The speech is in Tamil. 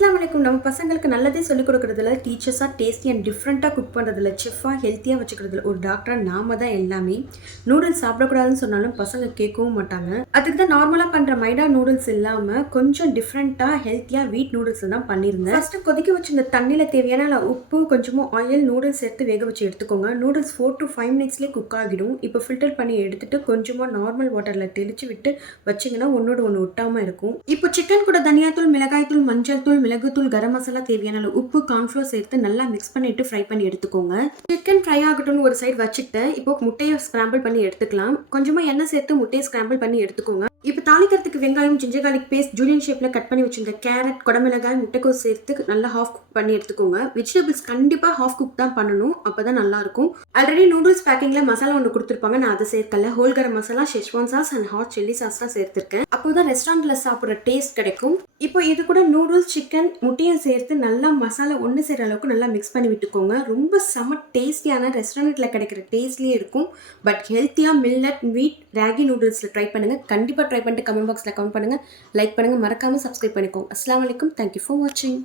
அஸ்ஸலாமு அலைக்கும். நம்ம பசங்களுக்கு நல்லதே சொல்லிக் கொடுக்குறதுல, டீச்சர்ஸாக டேஸ்டி அண்ட் டிஃப்ரெண்ட்டாக குக் பண்ணுறதுல, செஃப்பாக ஹெல்த்தியாக வச்சுக்கிறதுல ஒரு டாக்டராக நாம தான் எல்லாமே. நூடுல்ஸ் சாப்பிடக்கூடாதுன்னு சொன்னாலும் பசங்க கேட்கவும் மாட்டாங்க. அதுக்கு தான் நார்மலாக பண்ணுற மைதா நூடுல்ஸ் இல்லாமல் கொஞ்சம் டிஃப்ரெண்ட்டாக ஹெல்த்தியாக வீட் நூடுல்ஸ் தான் பண்ணியிருந்தேன். ஃபஸ்ட்டு கொதிக்க வச்சிருந்த தண்ணியில் தேவையான உப்பு, கொஞ்சமாக ஆயில், நூடுல்ஸ் எடுத்து வேக வச்சு எடுத்துக்கோங்க. நூடுல்ஸ் 4 to 5 மினிட்ஸ்லேயே குக் ஆகிடும். இப்போ ஃபில்டர் பண்ணி எடுத்துட்டு கொஞ்சமாக நார்மல் வாட்டரில் தெளித்து விட்டு வச்சிங்கன்னா ஒன்றோட ஒன்று ஒட்டாமல் இருக்கும். இப்போ சிக்கன் கூட தனியாத்தூள், மிளகாய்த்தூள், மஞ்சள் தூள், மிளகுத்தூள், கரம் மசாலா, தேவையான அளவு உப்பு, கார்ன்ஃப்ளோர் சேர்த்து நல்லா மிக்ஸ் பண்ணிட்டு ஃப்ரை பண்ணி எடுத்துக்கோங்க. சிக்கன் ஃப்ரை ஆகட்டும்னு ஒரு சைடு வச்சுட்டு இப்போ முட்டையை ஸ்கிராம்பிள் பண்ணி எடுத்துக்கலாம். கொஞ்சமா எண்ணெய் சேர்த்து முட்டையை ஸ்கிராம்பிள் பண்ணி எடுத்துக்கோங்க. இப்போ தாளிக்கிறதுக்கு வெங்காயம், ஜிஞ்சர் கார்லிக் பேஸ்ட், ஜூலியன் ஷேப்ல கட் பண்ணி வச்சிருந்த கேரட், குடமிளகாய், முட்டைக்கோஸ் சேர்த்து நல்லா ஹாஃப் குக் பண்ணி எடுத்துக்கோங்க. வெஜிடபிள்ஸ் கண்டிப்பா ஹாஃப் குக் தான் பண்ணணும், அப்பதான் நல்லா இருக்கும். ஆல்ரெடி நூடுல்ஸ் பேக்கிங்ல மசாலா ஒன்று கொடுத்துருப்பாங்க, நான் அதை சேர்க்கல. Whole garam masala, Szechuan sauce and hot chilli sauce தான் சேர்த்திருக்கேன். அப்போதான் ரெஸ்டாரண்ட்ல சாப்பிட்ற டேஸ்ட் கிடைக்கும். இப்போ இது கூட நூடுல்ஸ், சிக்கன், முட்டையும் சேர்த்து நல்லா மசாலா ஒன்று சேர அளவுக்கு நல்லா மிக்ஸ் பண்ணி விட்டுக்கோங்க. ரொம்ப செம டேஸ்டியான ரெஸ்டாரண்ட்ல கிடைக்கிற டேஸ்ட்லேயே இருக்கும். பட் ஹெல்த்தியா மில்லட், வீட், ராகி நூடுல்ஸ்ல ட்ரை பண்ணுங்க. கண்டிப்பா ட்ரை பண்ணிட்டு கமெண்ட் பாக்ஸ்ல கமெண்ட் பண்ணுங்க, லைக் பண்ணுங்க, மறக்காம சப்ஸ்கிரைப் பண்ணிக்கோங்க. அஸ்ஸலாமு அலைக்கும். தேங்க்யூ ஃபார் வாட்சிங்.